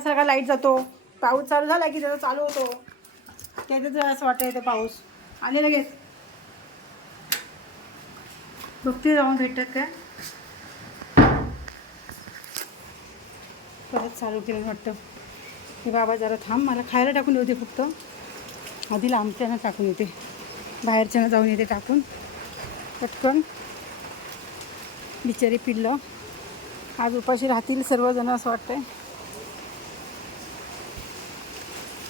सारखा लाइट जातो. पाऊस चालू झाला की त्याचा चालू होतो. त्याच्यात असं वाटतं येते पाऊस. आले लगेच. बघते जाऊन भेटतात काय. परत चालू केलं वाटतं. की बाबा जरा थांब मला खायला टाकून येते फक्त. आधी लांबच्यानं टाकून येते बाहेरच्यानं जाऊन येते टाकून. पटकन. बिचारी पिल्लं. आज उपाशी राहतील सर्वजण असं वाटतंय.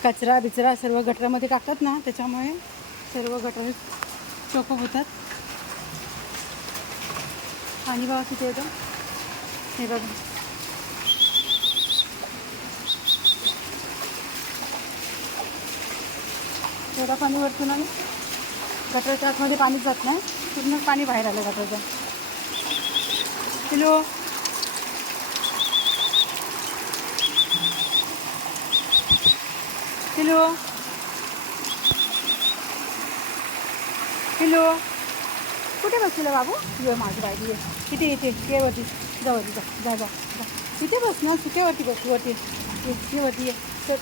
कचरा बिचरा सर्व गटरामध्ये टाकतात ना त्याच्यामुळे सर्व गटर चोकअप होतात. पाणी बाबा किती येतं. हे बघा. एवढा पाणी वरतून आणि गटराच्या आतमध्ये पाणीच जात नाही. पूर्ण पाणी बाहेर आलं गटराचं हॅलो? हॅलो हॅलो कुठे बसलेला बाबू? ये माझी बायडी ये. इथे इथे ये वरती जा वरती जा जा जा. जा इथे बस ना सुट्यावरती बस वरती. ये ये वरती ये. चल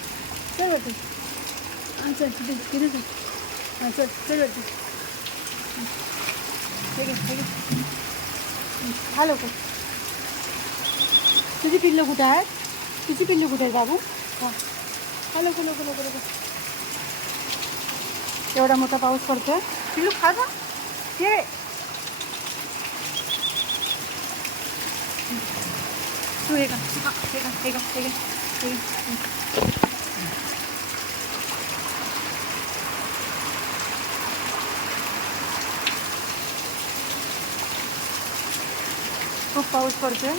चल वरती. हां चल तिथे तिथे चल. हां चल चल वरती. हं. हे हा तुझी पिल्लं कुठं आहेत? तुझी पिल्लं कुठे आहे बाबू? हां. हॅलो लवकर लवकर बरोबर एवढा मोठा पाऊस पडतोय. पिलू खा जा. ये. तू हे का हे का हे का हे का खूप पाऊस पडतोय.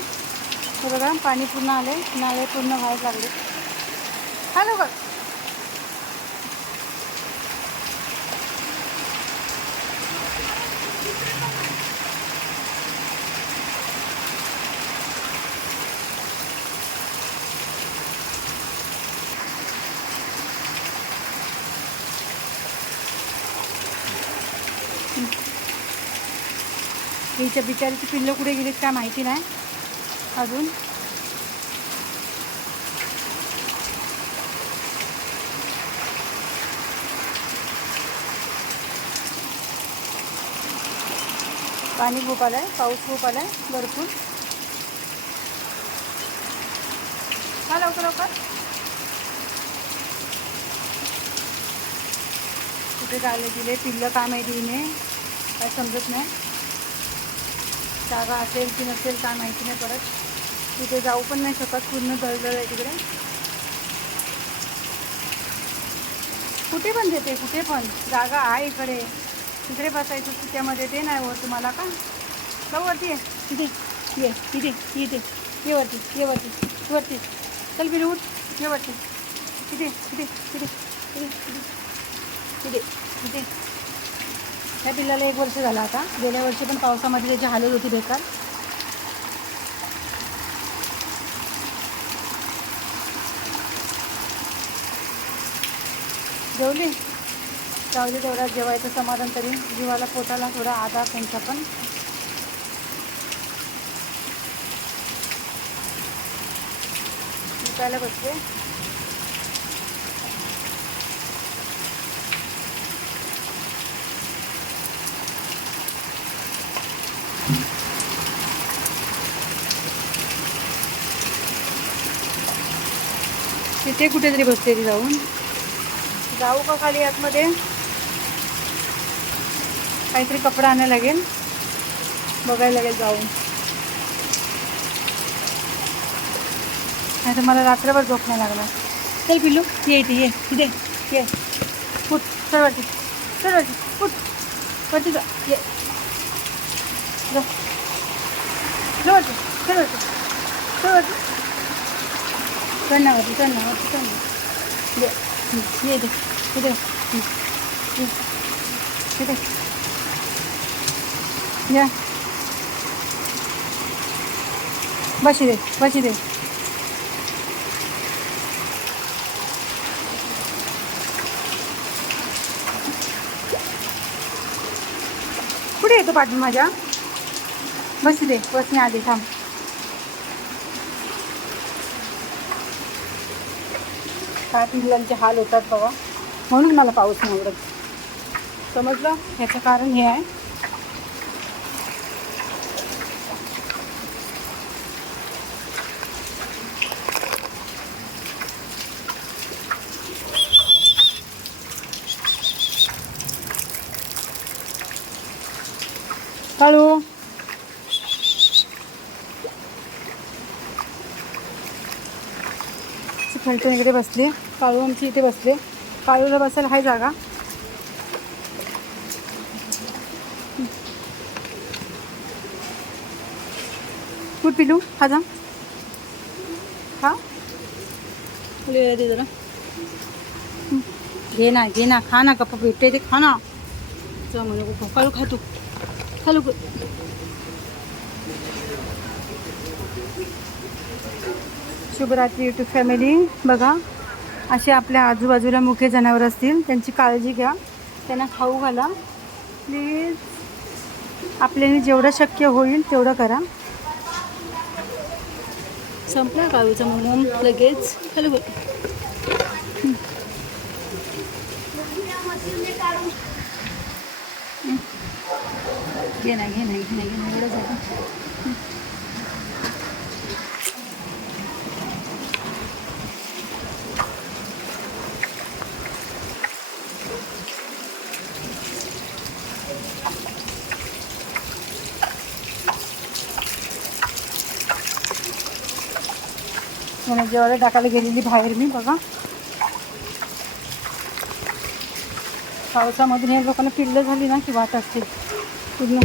बघा पाणी पूर्ण आले नाळे पूर्ण व्हायला लागले. हॅलो बघ हिच्या बिचारीची पिल्लं कुठे गेलीत काय माहिती नाही अजून? पाणी खूप आलं आहे पाऊस खूप आला आहे भरपूर. हा लवकर लवकर. कुठे झाले गेले? पिल्लं काय माहिती हिने काय समजत नाही. जागा असेल की नसेल काय माहिती नाही परत. तिथे जाऊ पण नाही शकत पूर्ण दळदळ आहे तिकडे. कुठे पण देते कुठे पण. जागा आहे इकडे. तिकडे बसायचं त्यामध्ये ते नाही हो वर तुम्हाला का? जाऊ वरती ये तिथे ये इथे इथे ये वरती ये वरती वरती. चल बिरू उठ ये वरती. इथे इथे इथे इथे इथे इथे. त्या पिल्लाला एक वर्ष झालं आता. गेल्या वर्षी पण पावसामध्ये त्याची हालत होती बेकार. जेवली? जाऊली तेवढ्यात जेवायचं समाधान तरी जीवाला पोटाला थोडा आधार त्यांचा पण. विकायला बसते तिथे कुठेतरी बसते ती जाऊन जाऊ का खाली आतमध्ये? काहीतरी कपडा आणायला लागेल. बघायला लागेल जाऊन. नाही तर मला रात्रभर झोप नाही लागला चल पिल्लू ये इथे ये इथे ये. उठ चल वरती चल वरती उठ. वरती जा ये. जा. चल वरती चल वरती चल वरती चल ना चल ना चल ना ये ये. इथे इथे इथे या बशी दे बशी दे. कुठे येतो पाठवून माझ्या? बस दे बसने आधी थांब. काय पिल्लांचे हाल होतात बाबा म्हणून मला पाऊस आवडत. समजलं? ह्याचं कारण हे आहे काळू फलटण इकडे बसले. काळू आमची इथे बसले. काळूला बसायला हाय जागा. कुठ पिलू हा जा. हा? दे जरा घे ना घे ना खा ना गप्पा भेटते ते खा ना. जा म्हणे गप्पा काळू खातो खालू शुभरात्री युट्यूब फॅमिली बघा असे आपल्या आजूबाजूला मुके जनावर असतील त्यांची काळजी घ्या. त्यांना खाऊ घाला. प्लीज आपल्याने जेवढं शक्य होईल तेवढं करा. संपला काळूचा मोमोम लगेच. हॅलो. घे ना घे ना घे ना घे ना एवढं झालं. म्हणून जेवायला टाकायला गेलेली बाहेर मी बघा पावसामधून या लोकांना पिल्लं झाली ना की वाट असते पूर्ण